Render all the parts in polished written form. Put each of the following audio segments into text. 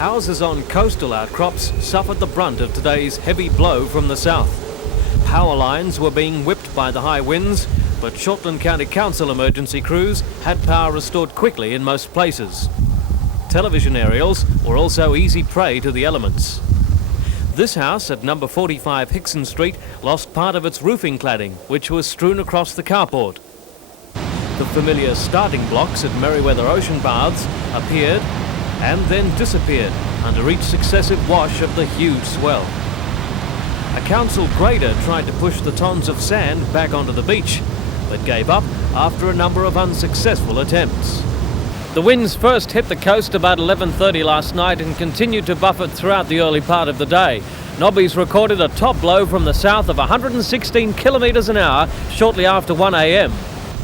Houses on coastal outcrops suffered the brunt of today's heavy blow from the south. Power lines were being whipped by the high winds, but Shortland County Council emergency crews had power restored quickly in most places. Television aerials were also easy prey to the elements. This house at number 45 Hickson Street lost part of its roofing cladding, which was strewn across the carport. The familiar starting blocks at Merewether Ocean Baths appeared and then disappeared under each successive wash of the huge swell. A council grader tried to push the tons of sand back onto the beach, but gave up after a number of unsuccessful attempts. The winds first hit the coast about 11:30 last night and continued to buffet throughout the early part of the day. Nobbies recorded a top blow from the south of 116 kilometres an hour shortly after 1 a.m.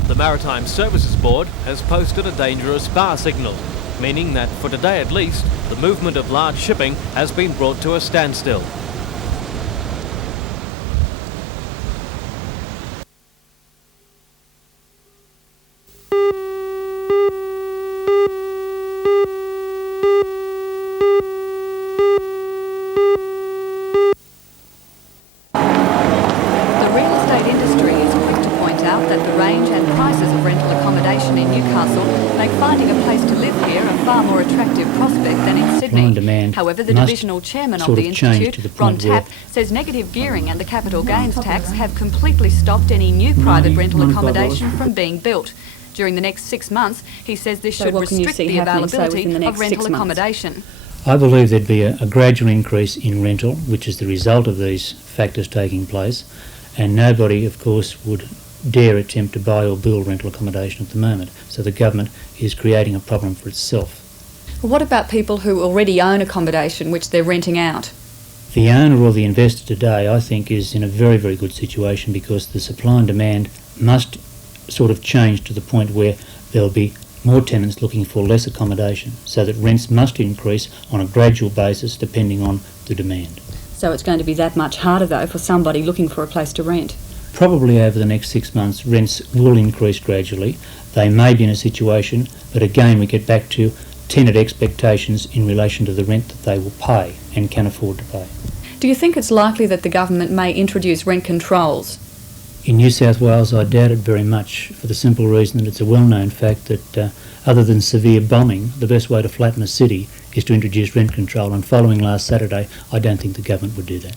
The Maritime Services Board has posted a dangerous bar signal, meaning that for today at least, the movement of large shipping has been brought to a standstill. In Newcastle make finding a place to live here a far more attractive prospect than in Sydney. However, the divisional chairman of the Institute, Ron Tapp, says negative gearing and the capital gains tax have completely stopped any new private rental accommodation from being built. During the next 6 months, he says this should restrict the availability of rental accommodation. I believe there'd be a gradual increase in rental, which is the result of these factors taking place, and nobody, of course, would dare attempt to buy or build rental accommodation at the moment. So the government is creating a problem for itself. What about people who already own accommodation which they're renting out? The owner or the investor today, I think, is in a very, very good situation because the supply and demand must sort of change to the point where there'll be more tenants looking for less accommodation, so that rents must increase on a gradual basis depending on the demand. So it's going to be that much harder, though, for somebody looking for a place to rent? Probably over the next 6 months, rents will increase gradually. They may be in a situation, but again we get back to tenant expectations in relation to the rent that they will pay and can afford to pay. Do you think it's likely that the government may introduce rent controls? In New South Wales, I doubt it very much, for the simple reason that it's a well-known fact that other than severe bombing, the best way to flatten a city is to introduce rent control, and following last Saturday, I don't think the government would do that.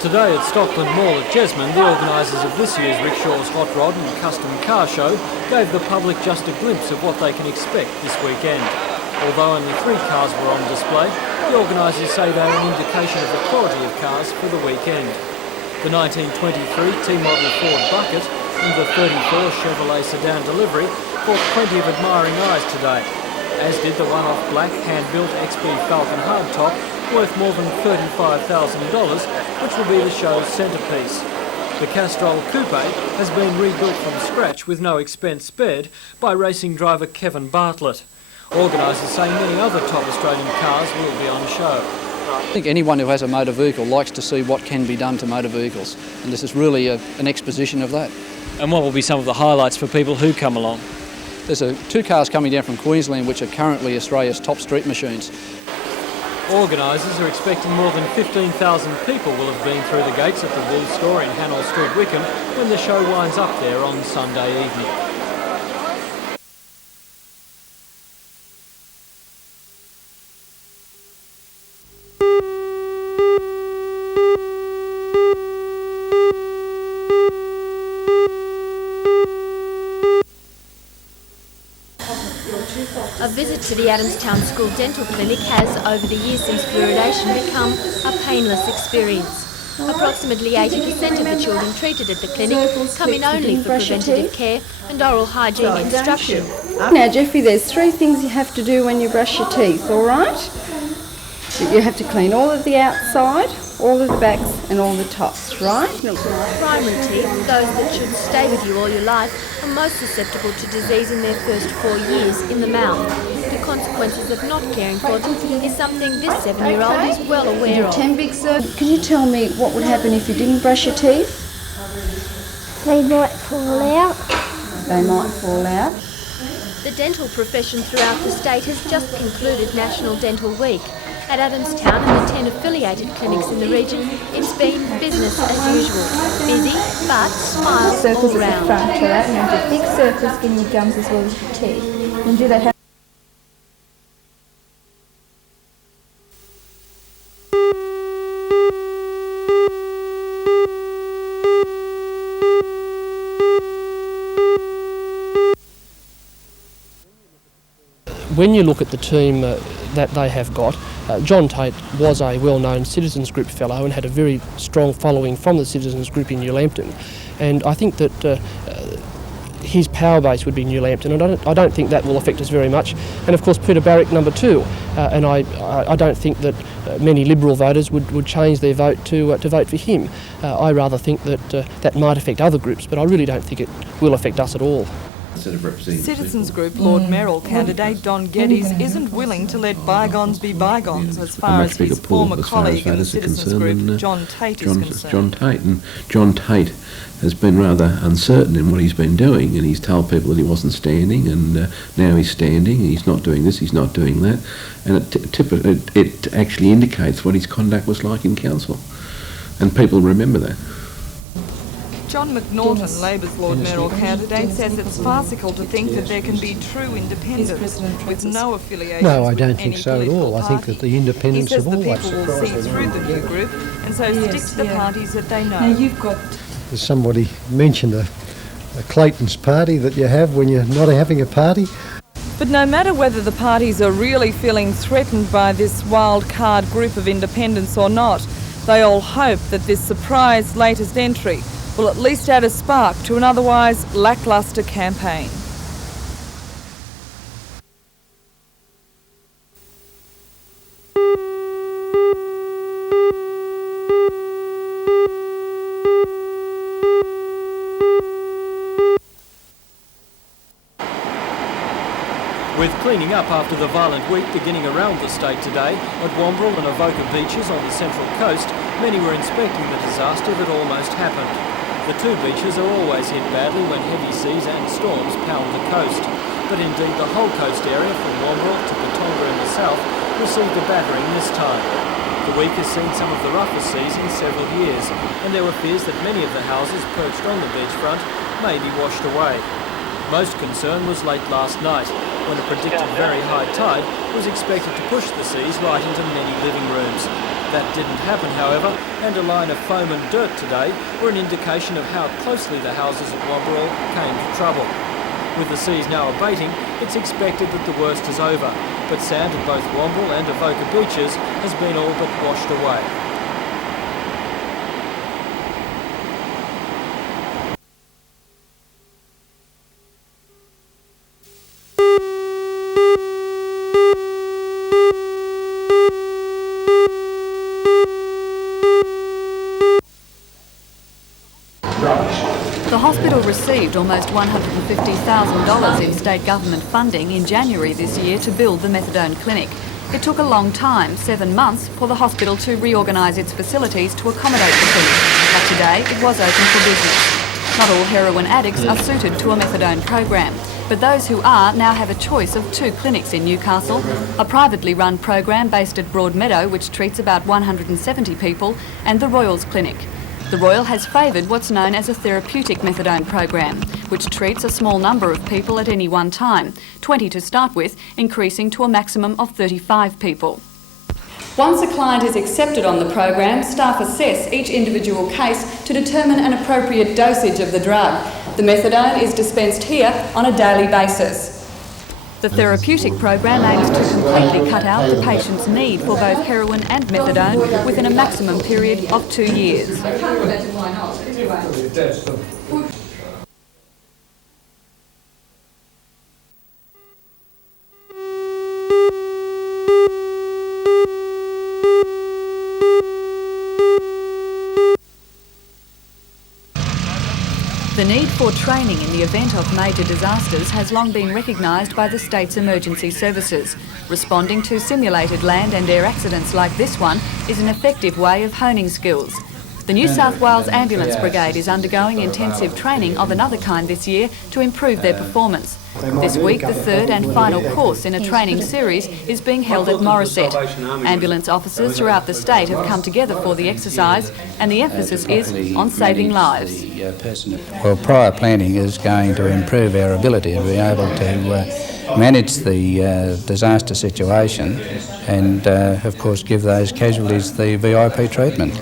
Today at Stockland Mall at Jesmond, the organisers of this year's Rickshaws Hot Rod and Custom Car Show gave the public just a glimpse of what they can expect this weekend. Although only 3 cars were on display, the organisers say they're an indication of the quality of cars for the weekend. The 1923 T-model Ford Bucket and the 34 Chevrolet Sedan Delivery caught plenty of admiring eyes today, as did the one-off black hand-built XB Falcon hardtop worth more than $35,000, which will be the show's centrepiece. The Castrol Coupe has been rebuilt from scratch with no expense spared by racing driver Kevin Bartlett. Organisers say many other top Australian cars will be on show. I think anyone who has a motor vehicle likes to see what can be done to motor vehicles, and this is really an exposition of that. And what will be some of the highlights for people who come along? There's 2 cars coming down from Queensland which are currently Australia's top street machines. Organisers are expecting more than 15,000 people will have been through the gates at the Wool store in Hannell Street, Wickham, when the show winds up there on Sunday evening. A visit to the Adamstown School Dental Clinic has, over the years since fluoridation, become a painless experience. Approximately 80% of the children treated at the clinic come in only for preventative care and oral hygiene instruction. Now, Jeffrey, there's 3 things you have to do when you brush your teeth, all right? You have to clean all of the outside, all of the backs and all the tops, right? Primary teeth, those that should stay with you all your life, are most susceptible to disease in their first 4 years in the mouth. The consequences of not caring for them is something this 7-year-old is well aware of. 10 big circles. Can you tell me what would happen if you didn't brush your teeth? They might fall out. They might fall out. The dental profession throughout the state has just concluded National Dental Week. At Adamstown and the 10 affiliated clinics in the region, it's been business as usual. Busy, but smiles circles all at the round. front, alright? And do big circles in your gums as well as your teeth. And do they have When you look at the team that they have got, John Tate was a well-known Citizens Group fellow and had a very strong following from the Citizens Group in New Lambton. And I think that his power base would be New Lambton, and I don't think that will affect us very much. And of course Peter Barrick, number 2, and I don't think that many Liberal voters would change their vote to vote for him. I rather think that that might affect other groups, but I really don't think it will affect us at all. Citizens Group Lord Mayoral candidate Don Geddes isn't willing to let bygones be bygones as far as his former colleague in the Citizens Group, John Tate, is concerned. John Tate has been rather uncertain in what he's been doing, and he's told people that he wasn't standing, and now he's standing, he's not doing this, he's not doing that, and it actually indicates what his conduct was like in council, and people remember that. John McNaughton, Labor's Lord Mayoral candidate, says it's farcical to think that there can be true independence with no affiliation. No, I don't think so at all. I think that the independents have always... He says the people will see through the new group and so stick to the parties that they know. Now you've got... Somebody mentioned a Clayton's party that you have when you're not having a party. But no matter whether the parties are really feeling threatened by this wild card group of independents or not, they all hope that this surprise latest entry will at least add a spark to an otherwise lacklustre campaign. With cleaning up after the violent week beginning around the state today, at Wombrel and Avoca beaches on the Central Coast, many were inspecting the disaster that almost happened. The 2 beaches are always hit badly when heavy seas and storms pound the coast. But indeed the whole coast area from Wombrel to Patonga in the south received a battering this time. The week has seen some of the roughest seas in several years, and there were fears that many of the houses perched on the beachfront may be washed away. Most concern was late last night, when a predicted very high tide was expected to push the seas right into many living rooms. That didn't happen, however, and a line of foam and dirt today were an indication of how closely the houses at Wombrel came to trouble. With the seas now abating, it's expected that the worst is over, but sand at both Wombrel and Avoca beaches has been all but washed away. The hospital received almost $150,000 in state government funding in January this year to build the Methadone Clinic. It took a long time, 7 months, for the hospital to reorganise its facilities to accommodate the clinic, but today it was open for business. Not all heroin addicts are suited to a methadone program, but those who are now have a choice of 2 clinics in Newcastle, a privately run program based at Broadmeadow which treats about 170 people, and the Royals Clinic. The Royal has favoured what's known as a therapeutic methadone program, which treats a small number of people at any one time, 20 to start with, increasing to a maximum of 35 people. Once a client is accepted on the program, staff assess each individual case to determine an appropriate dosage of the drug. The methadone is dispensed here on a daily basis. The therapeutic program aims to completely cut out the patient's need for both heroin and methadone within a maximum period of 2 years. The need for training in the event of major disasters has long been recognised by the state's emergency services. Responding to simulated land and air accidents like this one is an effective way of honing skills. The New South Wales Ambulance Brigade is undergoing intensive training of another kind this year to improve their performance. This week, the third and final course in a training series is being held at Merewether. Ambulance officers throughout the state have come together for the exercise, and the emphasis is on saving lives. Well, prior planning is going to improve our ability to be able to manage the disaster situation and, of course, give those casualties the VIP treatment.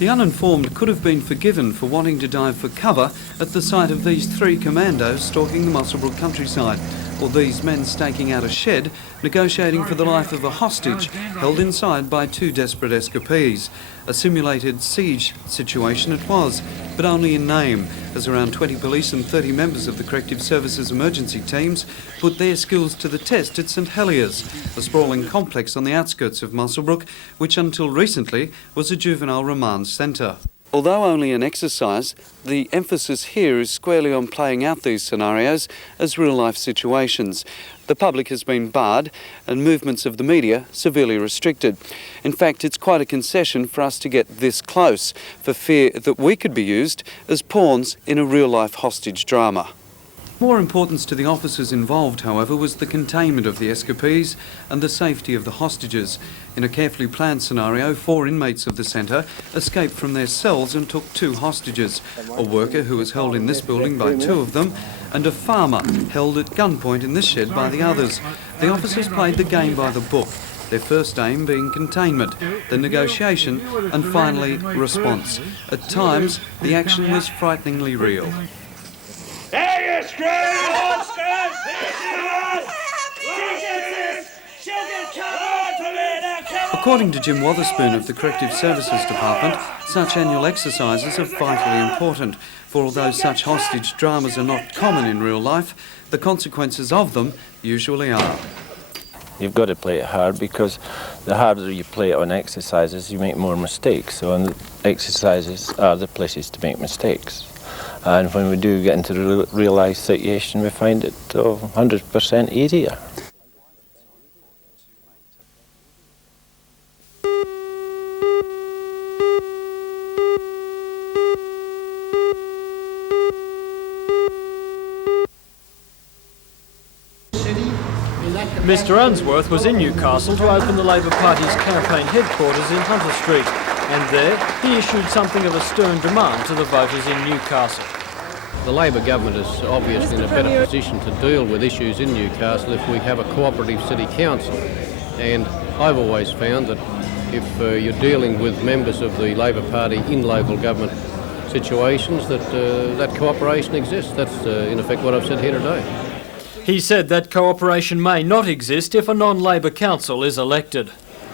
The uninformed could have been forgiven for wanting to dive for cover at the sight of these three commandos stalking the Muswellbrook countryside, or these men staking out a shed, negotiating for the life of a hostage held inside by two desperate escapees. A simulated siege situation it was, but only in name, as around 20 police and 30 members of the Corrective Services emergency teams put their skills to the test at St Heliers, a sprawling complex on the outskirts of Muswellbrook, which until recently was a juvenile remand centre. Although only an exercise, the emphasis here is squarely on playing out these scenarios as real-life situations. The public has been barred and movements of the media severely restricted. In fact, it's quite a concession for us to get this close, for fear that we could be used as pawns in a real-life hostage drama. More importance to the officers involved, however, was the containment of the escapees and the safety of the hostages. In a carefully planned scenario, 4 inmates of the centre escaped from their cells and took 2 hostages, a worker who was held in this building by 2 of them, and a farmer held at gunpoint in this shed by the others. The officers played the game by the book, their first aim being containment, then negotiation, and finally response. At times, the action was frighteningly real. According to Jim Wotherspoon of the Corrective Services Department, such annual exercises are vitally important, for although such hostage dramas are not common in real life, the consequences of them usually are. You've got to play it hard, because the harder you play it on exercises, you make more mistakes. So on exercises are the places to make mistakes. And when we do get into the real life situation, we find it 100% easier. Mr Unsworth was in Newcastle to open the Labor Party's campaign headquarters in Hunter Street, and there he issued something of a stern demand to the voters in Newcastle. The Labor government is obviously in a better position to deal with issues in Newcastle if we have a cooperative city council. And I've always found that if you're dealing with members of the Labor Party in local government situations, that cooperation exists. That's in effect what I've said here today. He said that cooperation may not exist if a non-Labor council is elected.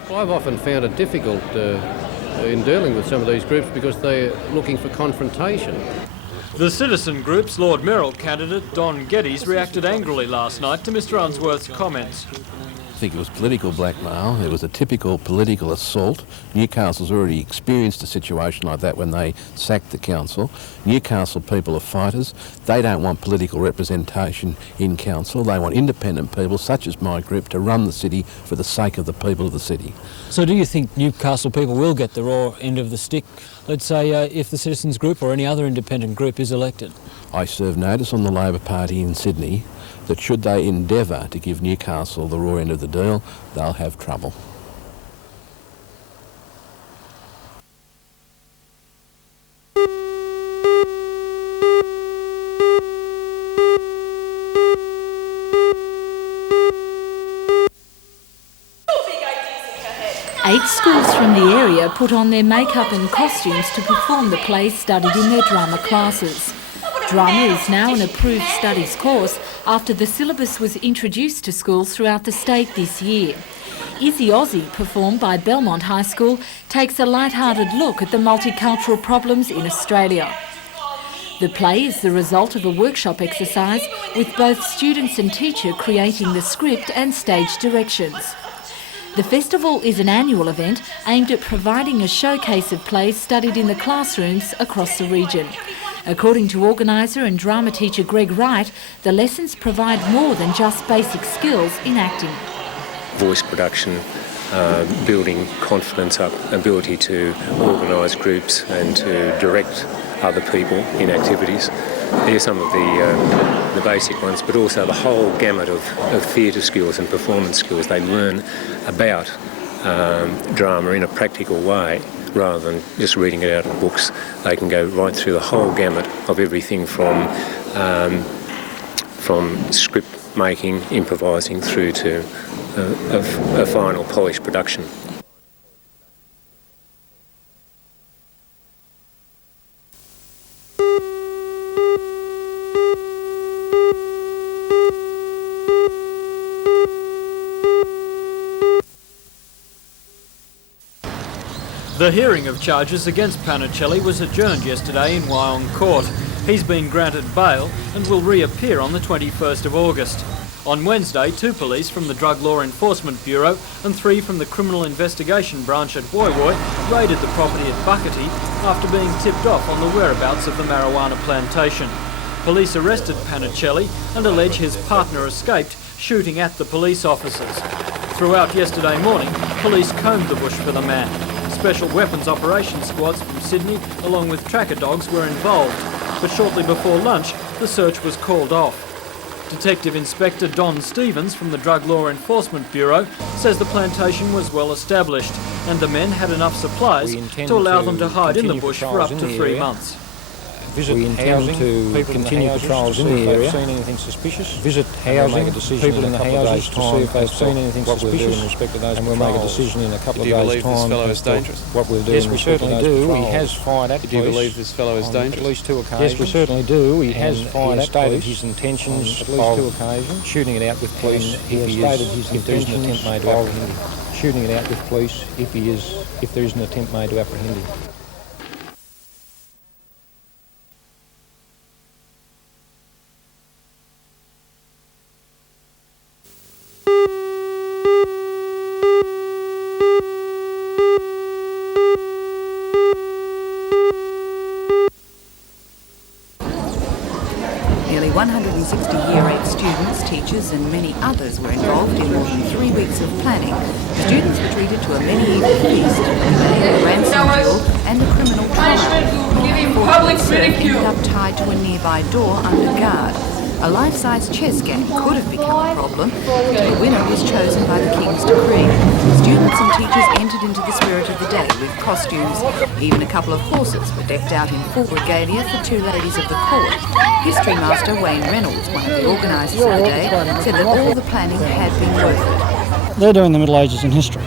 Well, I've often found it difficult in dealing with some of these groups because they're looking for confrontation. The citizen group's Lord Mayoral candidate Don Geddes reacted angrily last night to Mr Unsworth's comments. I think it was political blackmail. It was a typical political assault. Newcastle's already experienced a situation like that when they sacked the council. Newcastle people are fighters. They don't want political representation in council. They want independent people, such as my group, to run the city for the sake of the people of the city. So do you think Newcastle people will get the raw end of the stick, let's say, if the citizens group or any other independent group is elected? I serve notice on the Labor Party in Sydney that should they endeavour to give Newcastle the raw end of the deal, they'll have trouble. Eight schools from the area put on their makeup and costumes to perform the plays studied in their drama classes. Drama is now an approved studies course after the syllabus was introduced to schools throughout the state this year. Izzy Aussie, performed by Belmont High School, takes a light-hearted look at the multicultural problems in Australia. The play is the result of a workshop exercise with both students and teacher creating the script and stage directions. The festival is an annual event aimed at providing a showcase of plays studied in the classrooms across the region. According to organiser and drama teacher Greg Wright, the lessons provide more than just basic skills in acting. Voice production, building confidence up, ability to organise groups and to direct other people in activities. There's some of the basic ones, but also the whole gamut of theatre skills and performance skills. They learn about drama in a practical way rather than just reading it out of books. They can go right through the whole gamut of everything from script making, improvising, through to a final polished production. The hearing of charges against Panicelli was adjourned yesterday in Wyong Court. He's been granted bail and will reappear on the 21st of August. On Wednesday, 2 police from the Drug Law Enforcement Bureau and 3 from the Criminal Investigation Branch at Woy Woy raided the property at Buckety after being tipped off on the whereabouts of the marijuana plantation. Police arrested Panicelli and allege his partner escaped, shooting at the police officers. Throughout yesterday morning, police combed the bush for the man. Special weapons operations squads from Sydney, along with tracker dogs, were involved. But shortly before lunch, the search was called off. Detective Inspector Don Stevens from the Drug Law Enforcement Bureau says the plantation was well established and the men had enough supplies to allow them to hide in the bush for up to 3 months. We intend to continue patrols in the area, seen anything suspicious, visit housing, people in the houses to see if they've seen anything suspicious, and we'll make a decision in a couple of days' time as to what we'll do. Yes, we certainly do. He has fired at police. Do you believe this fellow is dangerous? At least 2 occasions. Yes, we certainly do. He has fired at stated his intentions at least 2 occasions, shooting it out with police if there is an attempt made to apprehend him. Shooting it out with police if there is an attempt made to apprehend him. Nearly 160 Year 8 students, teachers and many others were involved in more than 3 weeks of planning. The students were treated to a medieval feast, a ransom duel and a criminal trial. Ended up tied to a nearby door under guard. A life-size chess game could have become a problem, but the winner was chosen by the King's decree. Students and teachers entered into the spirit of the day with costumes. Even a couple of horses were decked out in full regalia for 2 ladies of the court. History master Wayne Reynolds, one of the organisers of the day, said that all the planning had been worth it. They're doing the Middle Ages in history,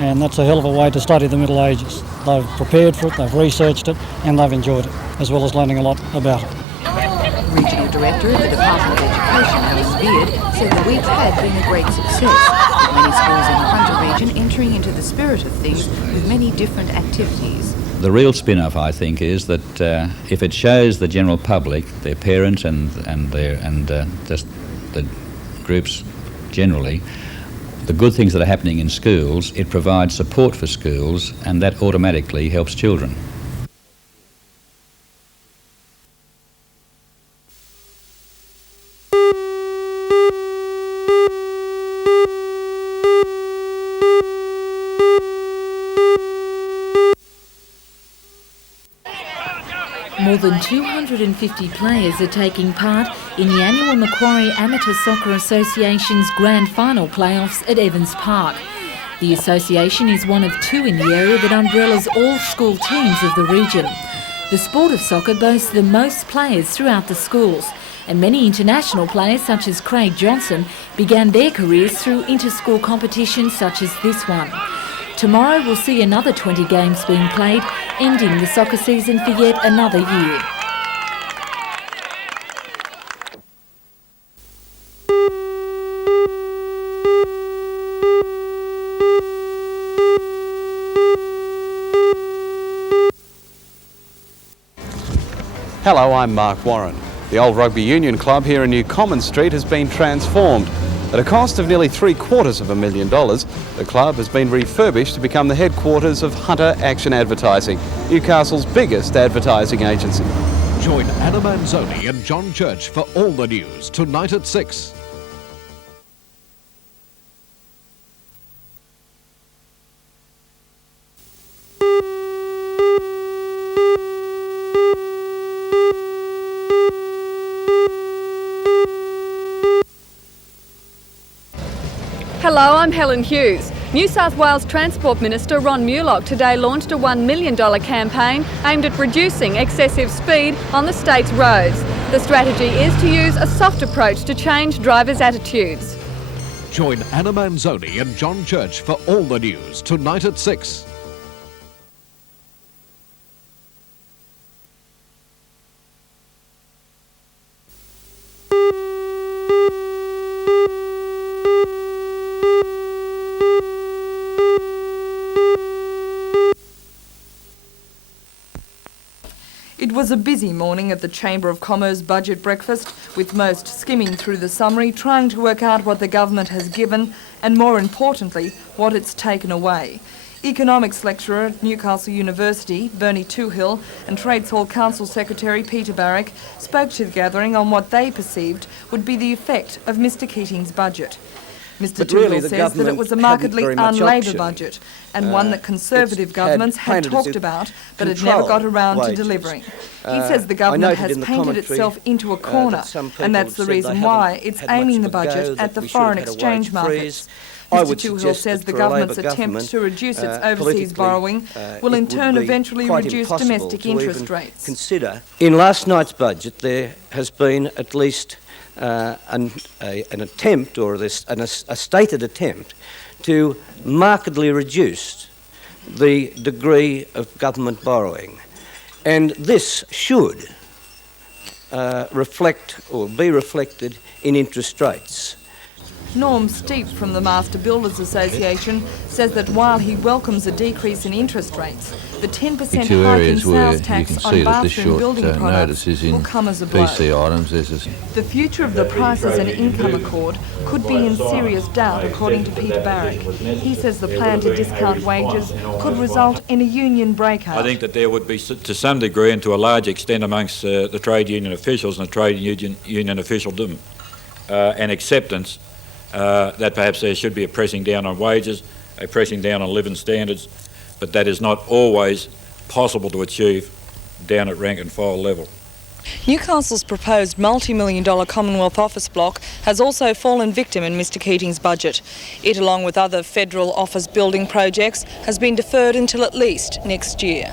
and that's a hell of a way to study the Middle Ages. They've prepared for it, they've researched it, and they've enjoyed it, as well as learning a lot about it. Regional Director of the Department of Education, Alice Beard, said the week had been a great success, with many schools in the Hunter region entering into the spirit of things with many different activities. The real spin-off, I think, is that if it shows the general public, their parents and just the groups generally, the good things that are happening in schools, it provides support for schools, and that automatically helps children. More than 250 players are taking part in the annual Macquarie Amateur Soccer Association's Grand Final playoffs at Evans Park. The association is one of 2 in the area that umbrellas all school teams of the region. The sport of soccer boasts the most players throughout the schools, and many international players such as Craig Johnson began their careers through inter-school competitions such as this one. Tomorrow we'll see another 20 games being played, ending the soccer season for yet another year. Hello, I'm Mark Warren. The old Rugby Union Club here in New Commons Street has been transformed. At a cost of nearly $750,000, the club has been refurbished to become the headquarters of Hunter Action Advertising, Newcastle's biggest advertising agency. Join Anna Manzoni and John Church for all the news tonight at 6. Hello, I'm Helen Hughes. New South Wales Transport Minister Ron Mulock today launched a $1 million campaign aimed at reducing excessive speed on the state's roads. The strategy is to use a soft approach to change drivers' attitudes. Join Anna Manzoni and John Church for all the news tonight at 6. It was a busy morning at the Chamber of Commerce budget breakfast, with most skimming through the summary, trying to work out what the government has given and, more importantly, what it's taken away. Economics lecturer at Newcastle University, Bernie Toohill, and Trades Hall Council Secretary Peter Barrick spoke to the gathering on what they perceived would be the effect of Mr Keating's budget. Mr Toohill says that it was a markedly un-Labor budget and one that Conservative governments had talked about but had never got around to delivering. He says the government has painted itself into a corner and that's the reason why it's aiming the budget at the foreign exchange markets. Mr Toohill says the government's attempt to reduce its overseas borrowing will in turn eventually reduce domestic interest rates. In last night's budget there has been at least an attempt, or a stated attempt, to markedly reduce the degree of government borrowing. And this should reflect or be reflected in interest rates. Norm Steep from the Master Builders Association says that while he welcomes a decrease in interest rates, the 10% hike in sales tax on bathroom building products will come as a blow. The future of the prices and income accord could be in serious doubt, according to Peter Barrick. He says the plan to discount wages could result in a union breakout. I think that there would be, to some degree and to a large extent amongst the trade union officials and the trade union officialdom, an acceptance that perhaps there should be a pressing down on wages, a pressing down on living standards, but that is not always possible to achieve down at rank and file level. Newcastle's proposed multi-million-dollar Commonwealth office block has also fallen victim in Mr Keating's budget. It, along with other federal office building projects, has been deferred until at least next year.